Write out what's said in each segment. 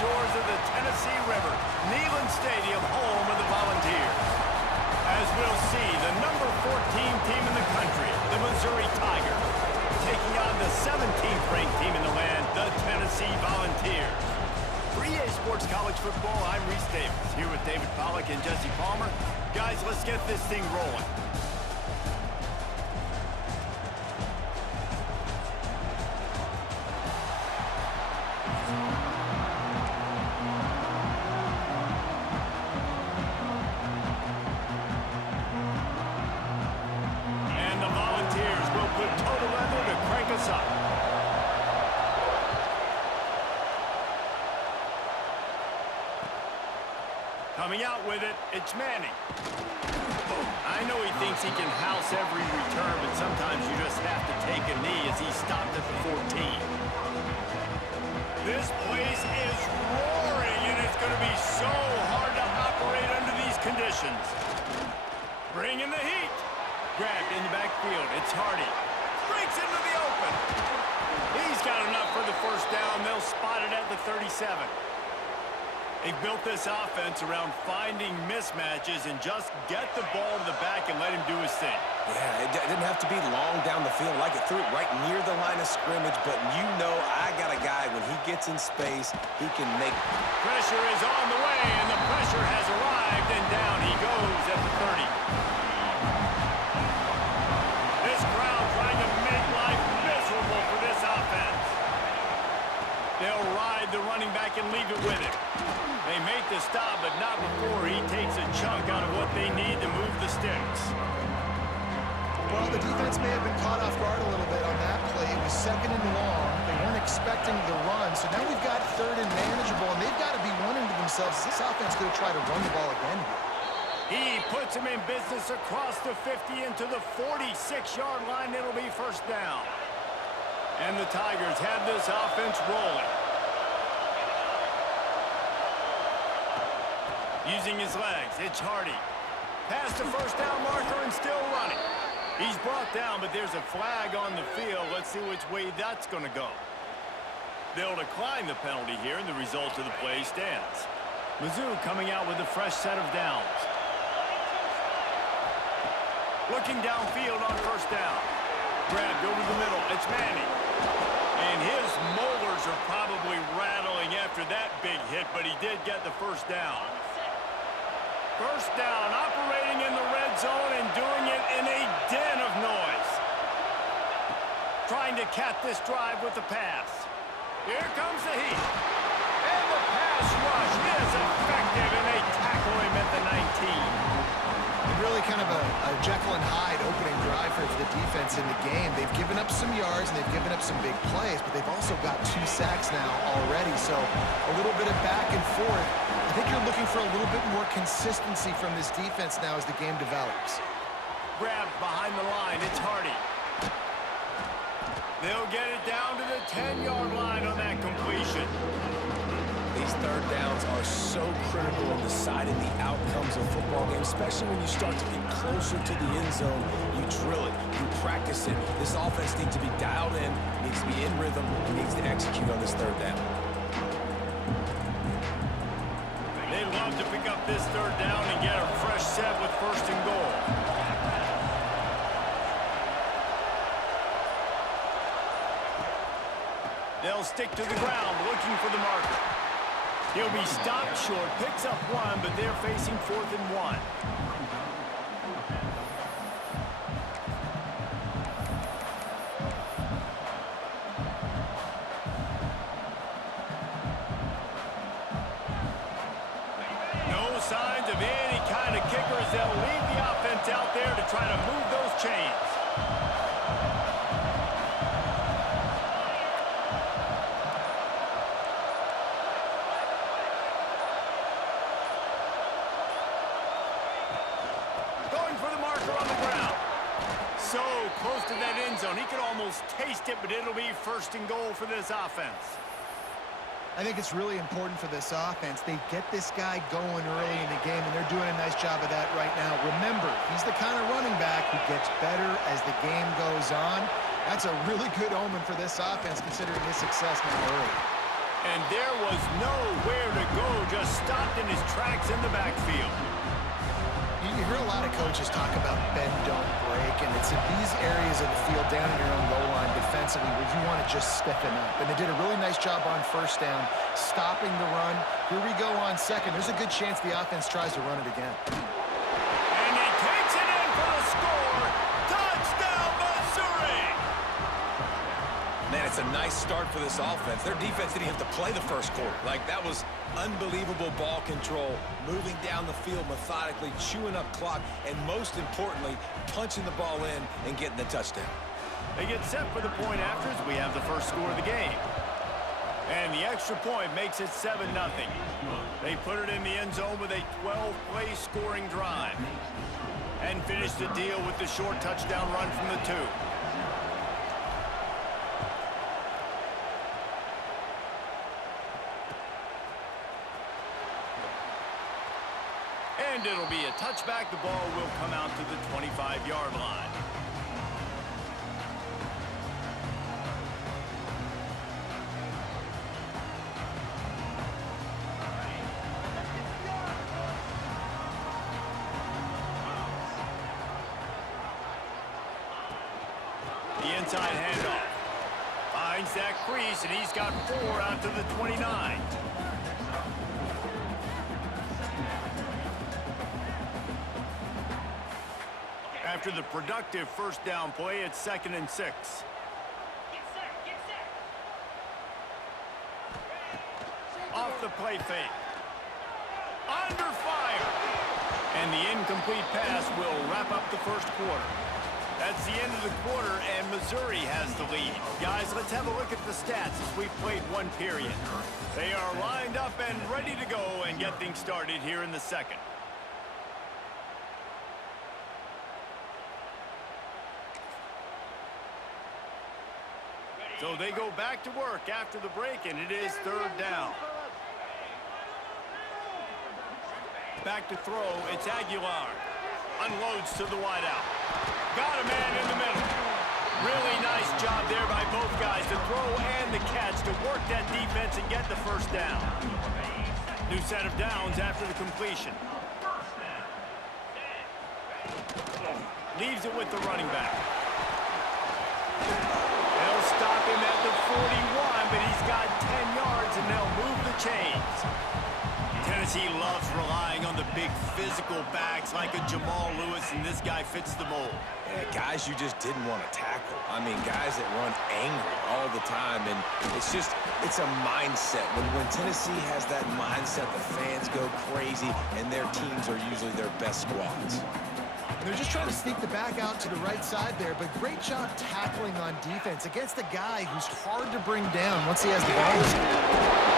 shores of the Tennessee River, Neyland Stadium, home of the Volunteers. As we'll see, the number 14 team in the country, the Missouri Tigers, taking on the 17th ranked team in the land, the Tennessee Volunteers. For EA Sports College Football, I'm Reese Davis, here with David Pollack and Jesse Palmer. Guys, let's get this thing rolling. And the Volunteers will put total leather to crank us up. Coming out with it, it's Manning. I know he thinks he can house every return, but sometimes you just have to take a knee as he stopped at the 14. This place is roaring, and it's going to be so hard to operate under these conditions. Bringing the heat. Grabbed in the backfield. It's Hardy. Breaks into the open. He's got enough for the first down. They'll spot it at the 37. They've built this offense around finding mismatches and just get the ball to the back and let him do his thing. Yeah, it didn't have to be long down the field. Like it threw it right near the line of scrimmage, but you know I got a guy, when he gets in space, he can make... Pressure is on the way, and the pressure has arrived, and down he goes at the 30. This crowd trying to make life miserable for this offense. They'll ride the running back and leave it with him. They make the stop, but not before he takes a chunk out of what they need to move the sticks. Well, the defense may have been caught off guard a little bit on that play. It was second and long. They weren't expecting the run, so now we've got third and manageable, and they've got to be wondering to themselves, is this offense going to try to run the ball again here? He puts him in business across the 50 into the 46-yard line. It'll be first down. And the Tigers have this offense rolling. Using his legs, it's Hardy. Past the first down marker and still running. He's brought down, but there's a flag on the field. Let's see which way that's going to go. They'll decline the penalty here, and the result of the play stands. Mizzou coming out with a fresh set of downs. Looking downfield on first down. Grabbed over the middle. It's Manning. And his molars are probably rattling after that big hit, but he did get the first down. First down, operating in the red zone and doing it in a den of noise. Trying to cap this drive with the pass. Here comes the heat. And the pass rush is effective, and they tackle him at the 19. Really kind of a Jekyll and Hyde opening drive for the defense in the game. They've given up some yards and they've given up some big plays, but they've also got 2 sacks now already. So a little bit of back and forth. I think you're looking for a little bit more consistency from this defense now as the game develops. Grabbed behind the line. It's Hardy. They'll get it down to the 10-yard line on that completion. These third downs are so critical in deciding the outcomes of football games, especially when you start to get closer to the end zone. You drill it, you practice it. This offense needs to be dialed in, needs to be in rhythm, and needs to execute on this third down. They love to pick up this third down and get a fresh set with first and goal. They'll stick to the ground, looking for the marker. He'll be stopped short, picks up 1, but they're facing 4th and 1. No signs of any kind of kickers. They'll leave the offense out there to try to move those chains. So close to that end zone. He could almost taste it, but it'll be first and goal for this offense. I think it's really important for this offense. They get this guy going early in the game, and they're doing a nice job of that right now. Remember, he's the kind of running back who gets better as the game goes on. That's a really good omen for this offense, considering his success now early. And there was nowhere to go, just stopped in his tracks in the backfield. You hear a lot of coaches talk about bend, don't break, and it's in these areas of the field down in your own goal line defensively where you want to just stiffen up. And they did a really nice job on first down, stopping the run. Here we go on second. There's a good chance the offense tries to run it again. And he takes it in for the score. Touchdown, Missouri! Man, it's a nice start for this offense. Their defense didn't have to play the first quarter. Like, that was unbelievable ball control, moving down the field methodically, chewing up clock, and most importantly, punching the ball in and getting the touchdown. They get set for the point afters. We have the first score of the game. And the extra point makes it 7-0. They put it in the end zone with a 12-play scoring drive and finish the deal with the short touchdown run from the 2. And it'll be a touchback. The ball will come out to the 25-yard line. The inside handoff. Finds that crease, and he's got 4 out to the 29. After the productive first down play, it's 2nd and 6. Get set. Off the play fake. Under fire. And the incomplete pass will wrap up the first quarter. That's the end of the quarter, and Missouri has the lead. Guys, let's have a look at the stats as we've played one period. They are lined up and ready to go and get things started here in the second. So they go back to work after the break, and it is 3rd down. Back to throw, it's Aguilar. Unloads to the wideout. Got a man in the middle. Really nice job there by both guys, the throw and the catch, to work that defense and get the first down. New set of downs after the completion. Leaves it with the running back. They'll stop him at the 41, but he's got 10 yards, and they'll move the chains. Tennessee loves relying on the big physical backs like a Jamal Lewis, and this guy fits the mold. Yeah, guys you just didn't want to tackle. I mean, guys that run angry all the time, and it's a mindset. When Tennessee has that mindset, the fans go crazy, and their teams are usually their best squads. They're just trying to sneak the back out to the right side there, but great job tackling on defense against a guy who's hard to bring down once he has the ball.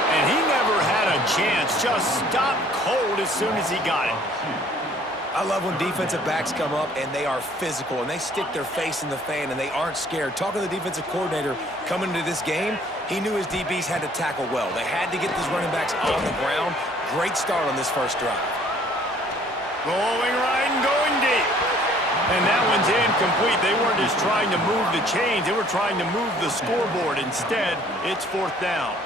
And he never had a chance, just stopped cold as soon as he got it. I love when defensive backs come up and they are physical and they stick their face in the fan and they aren't scared. Talking to the defensive coordinator coming into this game, he knew his DBs had to tackle well. They had to get these running backs on the ground. Great start on this first drive. Rolling right and going deep. And that one's incomplete. They weren't just trying to move the chains. They were trying to move the scoreboard. Instead, it's 4th down.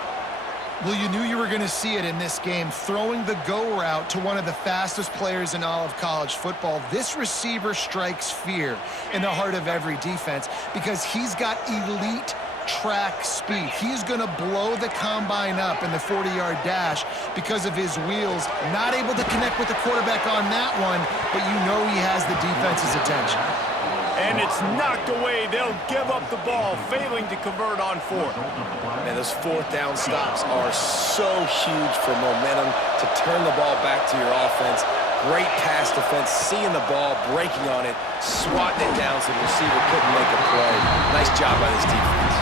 Well, you knew you were going to see it in this game, throwing the go route to one of the fastest players in all of college football. This receiver strikes fear in the heart of every defense because he's got elite track speed. He's going to blow the combine up in the 40-yard dash because of his wheels. Not able to connect with the quarterback on that one, but you know he has the defense's attention. And it's knocked away. They'll give up the ball, failing to convert on 4th. Man, those 4th down stops are so huge for momentum to turn the ball back to your offense. Great pass defense, seeing the ball, breaking on it, swatting it down so the receiver couldn't make a play. Nice job by this defense.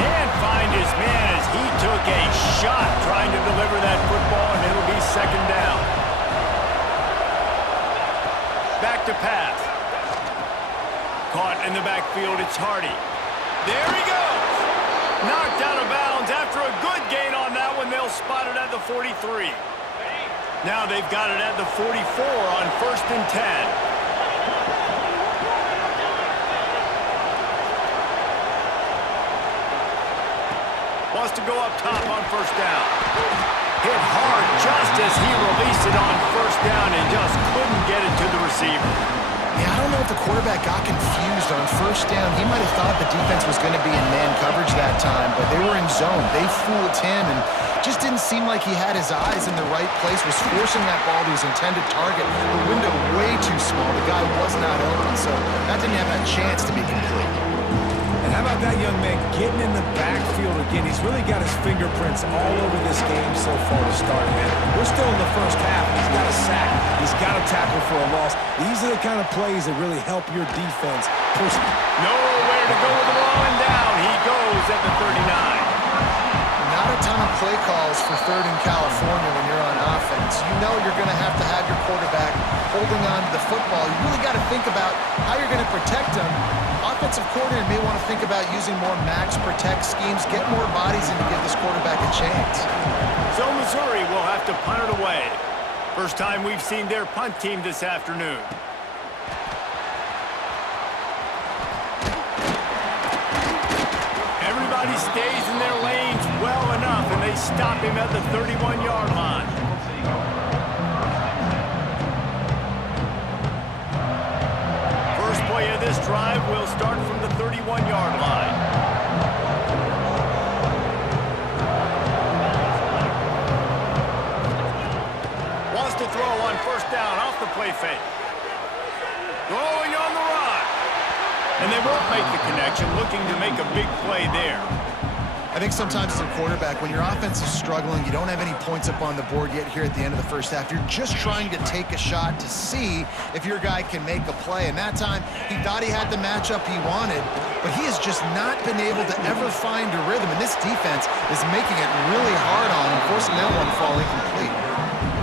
Can't find his man as he took a shot trying to deliver that football, and it'll be 2nd down. Back to pass. Caught in the backfield, it's Hardy. There he goes! Knocked out of bounds after a good gain on that one. They'll spot it at the 43. Now they've got it at the 44 on 1st and 10. Wants to go up top on first down. Hit hard just as he released it on first down and just couldn't get it to the receiver. Yeah, I don't know if the quarterback got confused on first down. He might have thought the defense was going to be in man coverage that time, but they were in zone. They fooled him and just didn't seem like he had his eyes in the right place, was forcing that ball to his intended target. The window way too small. The guy was not open, so that didn't have that chance to be complete. And how about that young man getting in the backfield again? He's really got his fingerprints all over this game so far to start, man. We're still in the first half. He's got a sack. He's got a tackle for a loss. These are the kind of plays that really help your defense push. Nowhere to go with the ball and down. He goes at the 39. Not a ton of play calls for third in California when you're on offense. You know you're going to have your quarterback holding on to the football. You really got to think about how you're going to protect him. Offensive coordinator may want to think about using more max protect schemes, get more bodies in to give this quarterback a chance. So Missouri will have to punt it away. First time we've seen their punt team this afternoon. Everybody stays in their lanes well enough, and they stop him at the 31-yard line. First play of this drive will start from the 31-yard line. Wants to throw on first down off the play fake. Throwing on the run. And they won't make the connection, looking to make a big play there. I think sometimes as a quarterback, when your offense is struggling, you don't have any points up on the board yet here at the end of the first half. You're just trying to take a shot to see if your guy can make a play. And that time, he thought he had the matchup he wanted, but he has just not been able to ever find a rhythm. And this defense is making it really hard on him, forcing that one to fall incomplete.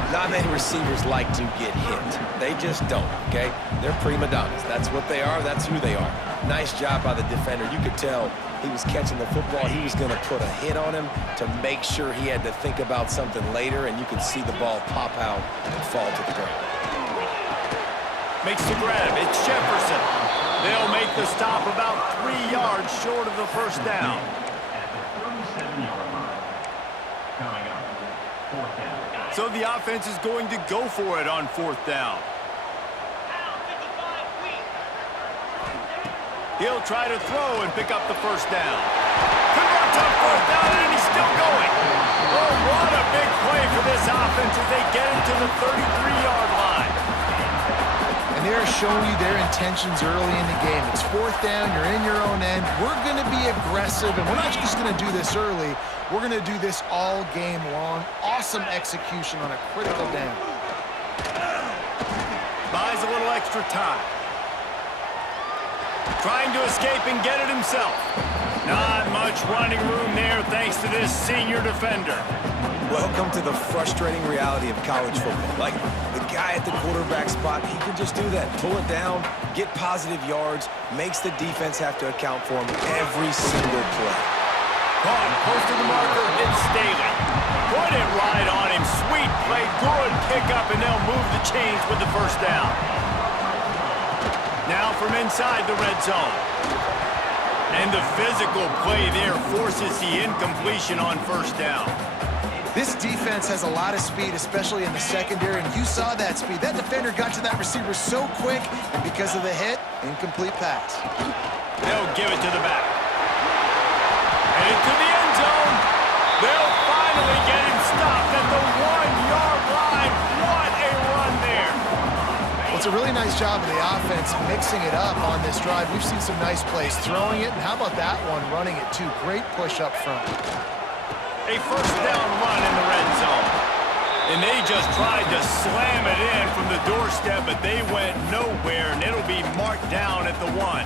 Not many receivers like to get hit. They just don't, okay? They're prima donnas. That's what they are. That's who they are. Nice job by the defender. You could tell he was catching the football. He was going to put a hit on him to make sure he had to think about something later, and you could see the ball pop out and fall to the ground. Makes the grab. It's Jefferson. They'll make the stop about 3 yards short of the first down. So the offense is going to go for it on fourth down. He'll try to throw and pick up the first down. Converts on fourth down, and he's still going. Oh, what a big play for this offense as they get into the 33-yard line. And they're showing you their intentions early in the game. It's fourth down, you're in your own end. We're going to be aggressive, and we're not just going to do this early. We're going to do this all game long. Awesome execution on a critical down. Buys a little extra time. Trying to escape and get it himself. Not much running room there thanks to this senior defender. Welcome to the frustrating reality of college football. Like, the guy at the quarterback spot, he can just do that. Pull it down, get positive yards, makes the defense have to account for him every single play. Caught, close to the marker, it's Staley. Put it right on him. Sweet play, good pickup, and they'll move the chains with the first down. Now from inside the red zone. And the physical play there forces the incompletion on first down. This defense has a lot of speed, especially in the secondary, and you saw that speed. That defender got to that receiver so quick, and because of the hit, incomplete pass. They'll give it to the back. And into the end zone. They'll finally get him stopped at the 1-yard line. What a run there. Well, it's a really nice job of the offense mixing it up on this drive. We've seen some nice plays throwing it, and how about that one running it too? Great push up front. A first down run in the red zone. And they just tried to slam it in from the doorstep, but they went nowhere, and it'll be marked down at the 1.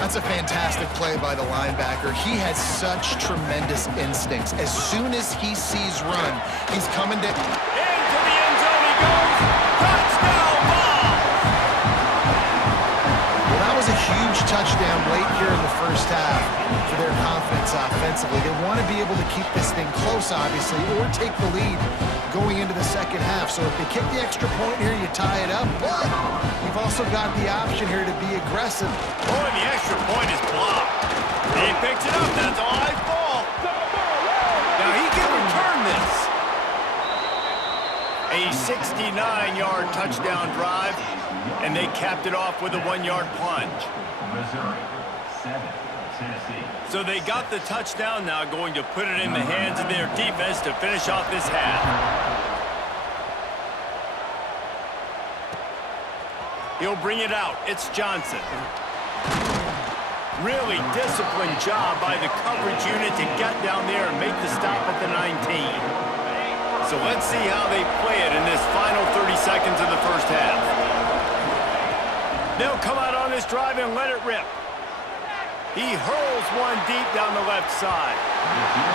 That's a fantastic play by the linebacker. He has such tremendous instincts. As soon as he sees run, he's coming to... Into the end zone he goes. Touchdown ball! Well, that was a huge touchdown late here in the first half for their confidence offensively. They want to be able to keep this thing close, obviously, or take the lead going into the second half. So if they kick the extra point here, you tie it up. But you've also got the option here to be aggressive. Boy, the extra point is blocked. He picks it up. That's a high ball. 69-yard touchdown drive, and they capped it off with a 1-yard plunge. Missouri, 7, Tennessee. So they got the touchdown now, going to put it in the hands of their defense to finish off this half. He'll bring it out. It's Johnson. Really disciplined job by the coverage unit to get down there and make the stop at the 19. So let's see how they play it in this final 30 seconds of the first half. They'll come out on this drive and let it rip. He hurls one deep down the left side.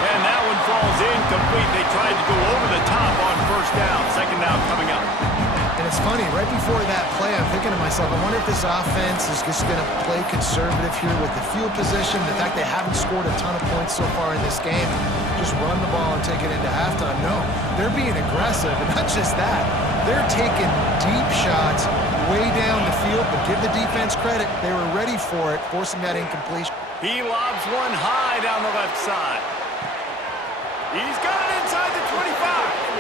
And that one falls incomplete. They tried to go over the top on first down. Second down coming up. And it's funny, right before that play, I'm thinking to myself, I wonder if this offense is just going to play conservative here with the field position, the fact they haven't scored a ton of points so far in this game, just run the ball and take it into halftime. No, they're being aggressive, and not just that, they're taking deep shots way down the field, but give the defense credit. They were ready for it, forcing that incompletion. He lobs one high down the left side. He's got it inside the 25.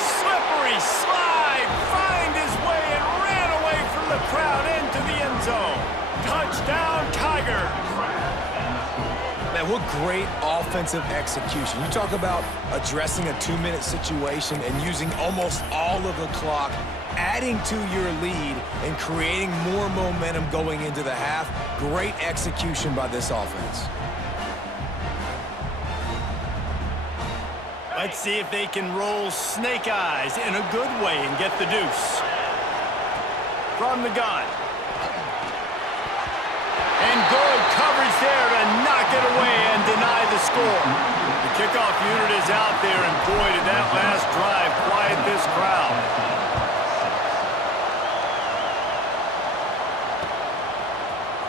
Slippery slide, find his way and ran away from the crowd into the end zone. Touchdown, Tigers. Man, what great offensive execution. You talk about addressing a 2-minute situation and using almost all of the clock, adding to your lead and creating more momentum going into the half. Great execution by this offense. Let's see if they can roll snake eyes in a good way and get the deuce. From the gun. And good coverage there to knock it away and deny the score. The kickoff unit is out there, and boy, did that last drive quiet this crowd.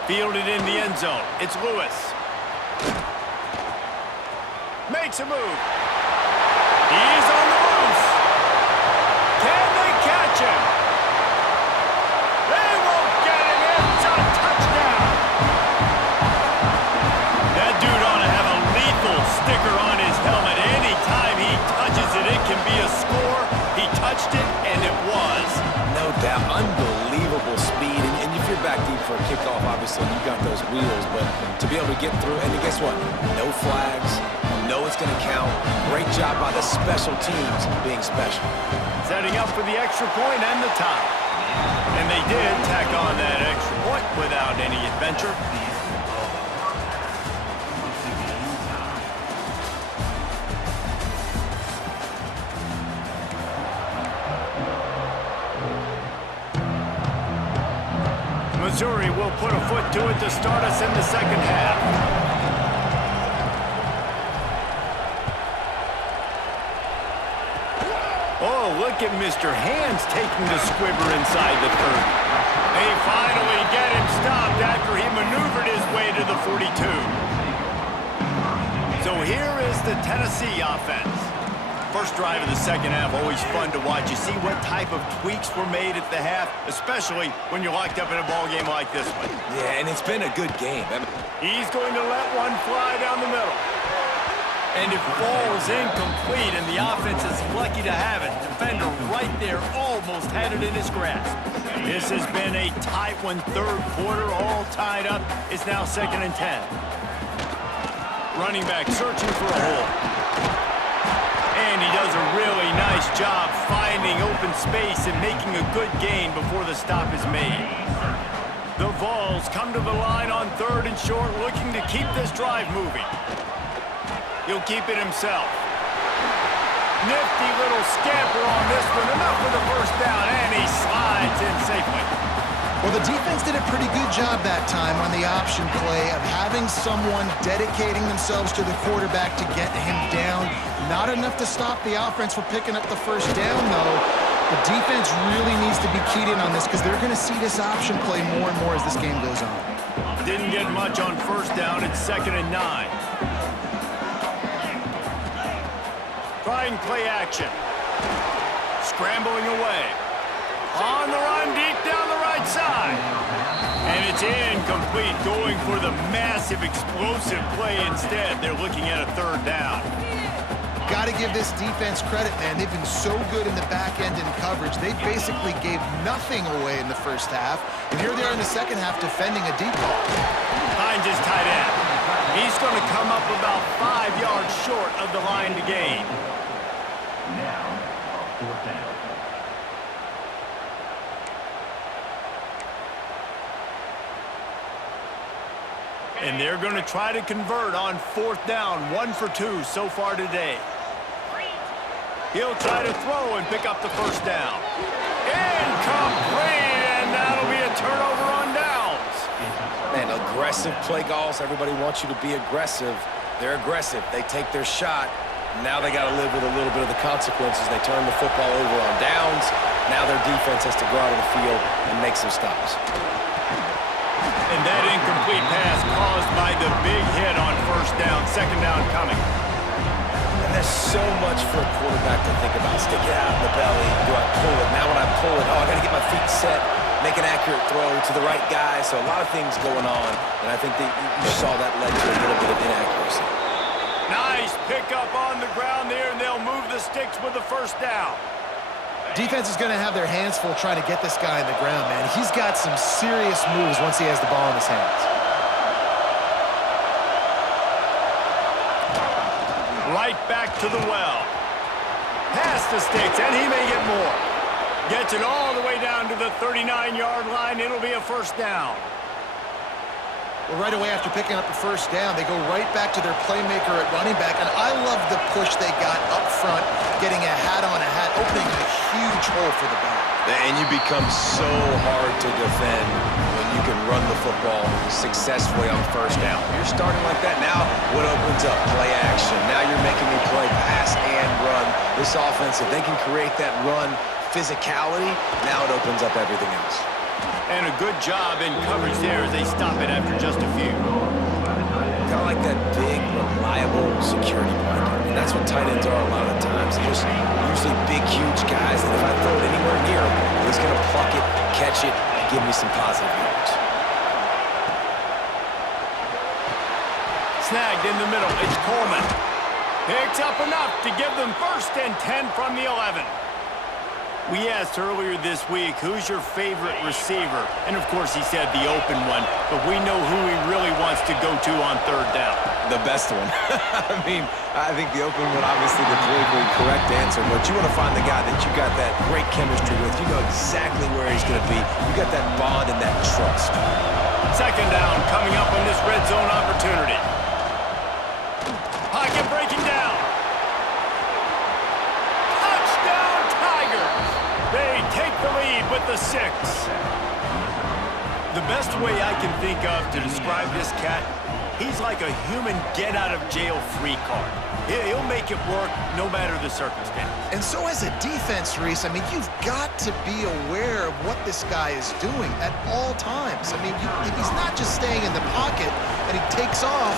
Fielded in the end zone. It's Lewis. Makes a move. He's on the loose. Can they catch him? They won't get him. It's a touchdown. That dude ought to have a lethal sticker on his helmet. Anytime he touches it, it can be a score. He touched it, and it was. No doubt. Unbelievable speed. And if you're back deep for a kickoff, obviously you've got those wheels. But to be able to get through, and guess what? No flags. Know it's going to count. Great job by the special teams being special. Setting up for the extra point and the tie. And they did tack on that extra point without any adventure. Missouri will put a foot to it to start us in the second half. Oh, look at Mr. Hands taking the squibber inside the 30. They finally get him stopped after he maneuvered his way to the 42. So here is the Tennessee offense. First drive of the second half, always fun to watch. You see what type of tweaks were made at the half, especially when you're locked up in a ball game like this one. Yeah, and it's been a good game. He's going to let one fly down the middle. And it falls incomplete, and the offense is lucky to have it. Defender right there almost had it in his grasp. This has been a tight one, third quarter, all tied up. It's now 2nd and 10. Running back searching for a hole. And he does a really nice job finding open space and making a good gain before the stop is made. The Vols come to the line on 3rd and short, looking to keep this drive moving. He'll keep it himself. Nifty little scamper on this one. Enough for the first down, and he slides in safely. Well, the defense did a pretty good job that time on the option play of having someone dedicating themselves to the quarterback to get him down. Not enough to stop the offense from picking up the first down, though. The defense really needs to be keyed in on this because they're going to see this option play more and more as this game goes on. Didn't get much on first down. It's 2nd and 9. Trying play action. Scrambling away. On the run, deep down the right side. And it's incomplete, going for the massive explosive play instead. They're looking at a 3rd down. got to give this defense credit, man. They've been so good in the back end in coverage. They basically gave nothing away in the first half, and here they are in the second half defending a deep ball. Finds his tight end. He's going to come up about 5 yards short of the line to gain. Now, fourth down. And they're going to try to convert on fourth down. 1 for 2 so far today. He'll try to throw and pick up the first down. Incomplete, and that'll be a turnover on downs. Man, aggressive play calls. Everybody wants you to be aggressive. They're aggressive. They take their shot. Now they got to live with a little bit of the consequences. They turn the football over on downs. Now their defense has to go out on the field and make some stops. And that incomplete pass caused by the big hit on first down. Second down coming. And there's so much for a quarterback to think about. Stick it out in the belly. Do I pull it? Now when I pull it, I got to get my feet set, make an accurate throw to the right guy. So a lot of things going on. And I think that you saw that led to a little bit of inaccuracy. Nice pickup on the ground there, and they'll move the sticks with the first down. Defense is going to have their hands full trying to get this guy on the ground, man. He's got some serious moves once he has the ball in his hands. Right back to the well. Past the sticks, and he may get more. Gets it all the way down to the 39-yard line. It'll be a first down. Well, right away after picking up a first down, they go right back to their playmaker at running back, and I love the push they got up front, getting a hat on a hat, opening a huge hole for the back. And you become so hard to defend when you can run the football successfully on first down. You're starting like that. Now what opens up? Play action. Now you're making me play pass and run. This offense, if they can create that run physicality, now it opens up everything else. And a good job in coverage there as they stop it after just a few. Kind of like that big, reliable security blanket. And that's what tight ends are a lot of the times. They're just usually big, huge guys that if I throw it anywhere near him, he's going to pluck it, catch it, and give me some positive yards. Snagged in the middle. It's Coleman. Picks up enough to give them first and 10 from the 11. We asked earlier this week, who's your favorite receiver? And, of course, he said the open one, but we know who he really wants to go to on third down. The best one. I mean, I think the open one, obviously the politically correct answer, but you want to find the guy that you got that great chemistry with. You know exactly where he's going to be. You got that bond and that trust. Second down coming up on this red zone opportunity. Pocket breaking down. They take the lead with the 6. The best way I can think of to describe this cat, he's like a human get-out-of-jail-free card. He'll make it work no matter the circumstance. And so as a defense, Reese, I mean, you've got to be aware of what this guy is doing at all times. I mean, if he's not just staying in the pocket and he takes off,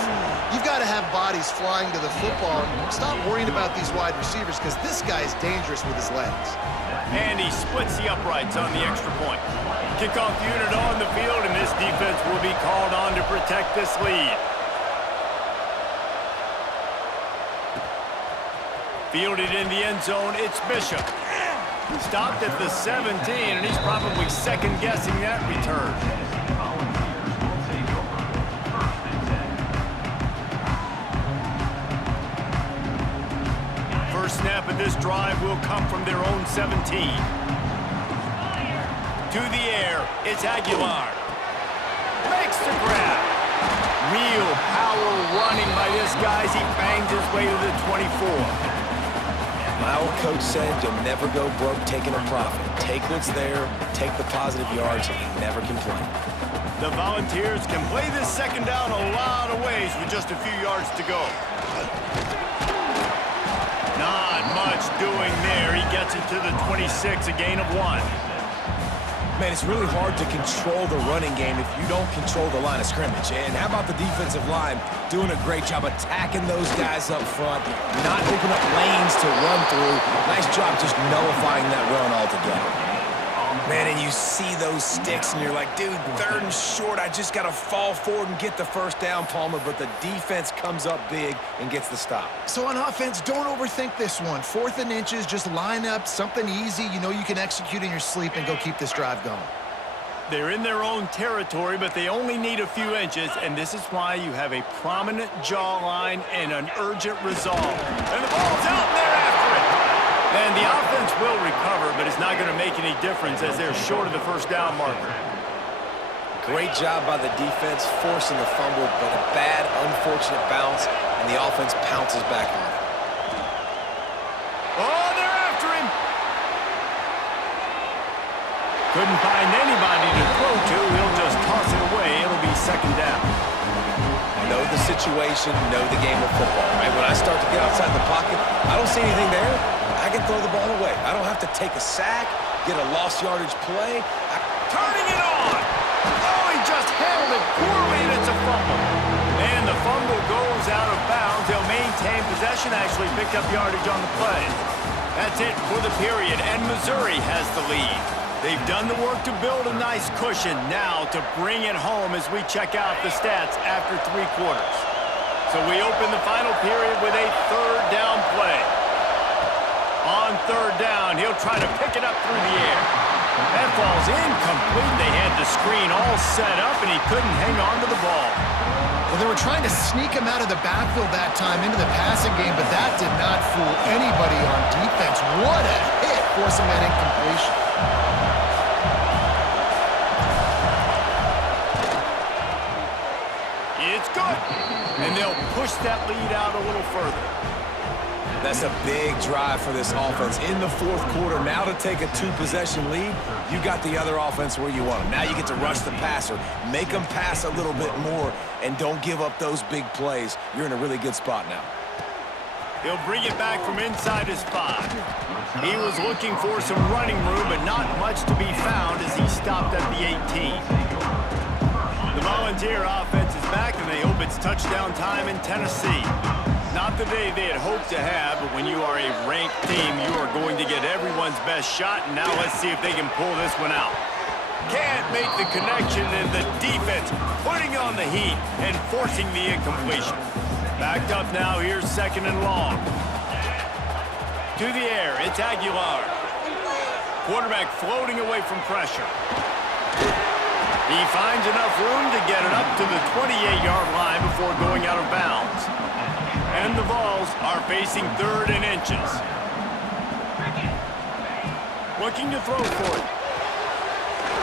you've got to have bodies flying to the football. Stop worrying about these wide receivers because this guy is dangerous with his legs. And he splits the uprights on the extra point. Kickoff unit on the field, and this defense will be called on to protect this lead. Fielded in the end zone, it's Bishop. Stopped at the 17, and he's probably second-guessing that return. First snap of this drive will come from their own 17. To the air, it's Aguilar. Makes the grab. Real power running by this guy as he bangs his way to the 24. My old coach said you'll never go broke taking a profit. Take what's there, take the positive yards, and never complain. The Volunteers can play this second down a lot of ways with just a few yards to go. Not much doing there. He gets it to the 26, a gain of 1. Man, it's really hard to control the running game if you don't control the line of scrimmage. And how about the defensive line doing a great job attacking those guys up front, not open up lanes to run through. Nice job just nullifying that run altogether. Man, and you see those sticks, and you're like, dude, 3rd and short, I just got to fall forward and get the first down, Palmer, but the defense comes up big and gets the stop. So on offense, don't overthink this one. 4th and inches, just line up something easy you know you can execute in your sleep and go keep this drive going. They're in their own territory, but they only need a few inches, and this is why you have a prominent jawline and an urgent resolve. And the ball's out, and they're after it. And the offense will recover, but it's not going to make any difference as they're short of the first down marker. Great job by the defense forcing the fumble, but a bad, unfortunate bounce, and the offense pounces back on it. Oh, they're after him. Couldn't find anybody to throw to. He'll just toss it away. It'll be 2nd down. Know the situation, know the game of football, right? When I start to get outside the pocket, I don't see anything there. I can throw the ball away. I don't have to take a sack, get a lost yardage play. Turning it on. Oh, he just handled it poorly, and it's a fumble. And the fumble goes out of bounds. They'll maintain possession, actually picked up yardage on the play. That's it for the period, and Missouri has the lead. They've done the work to build a nice cushion. Now to bring it home as we check out the stats after 3 quarters. So we open the final period with a 3rd down play. On 3rd down, he'll try to pick it up through the air. That falls incomplete. They had the screen all set up, and he couldn't hang on to the ball. Well, they were trying to sneak him out of the backfield that time into the passing game, but that did not fool anybody on defense. What a hit, forcing that incompletion. It's good. And they'll push that lead out a little further. That's a big drive for this offense. In the 4th quarter, now to take a 2-possession lead, you got the other offense where you want them. Now you get to rush the passer, make them pass a little bit more, and don't give up those big plays. You're in a really good spot now. He'll bring it back from inside his 5. He was looking for some running room, but not much to be found as he stopped at the 18. The Volunteer offense is back, and they hope it's touchdown time in Tennessee. Not the day they had hoped to have, but when you are a ranked team, you are going to get everyone's best shot, and now let's see if they can pull this one out. Can't make the connection, and the defense putting on the heat and forcing the incompletion. Backed up now, here's 2nd and long. To the air, it's Aguilar. Quarterback floating away from pressure. He finds enough room to get it up to the 28-yard line before going out of bounds. And the Vols are facing 3rd and inches. Looking to throw for it.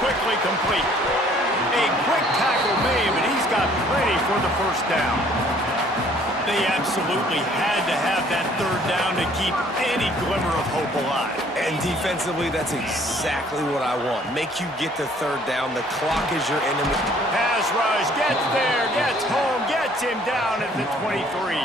Quickly complete. A quick tackle made, but he's got plenty for the first down. They absolutely had to have that 3rd down to keep any glimmer of hope alive. And defensively, that's exactly what I want. Make you get the 3rd down. The clock is your enemy. Pass rush, gets there, gets home, gets him down at the 23.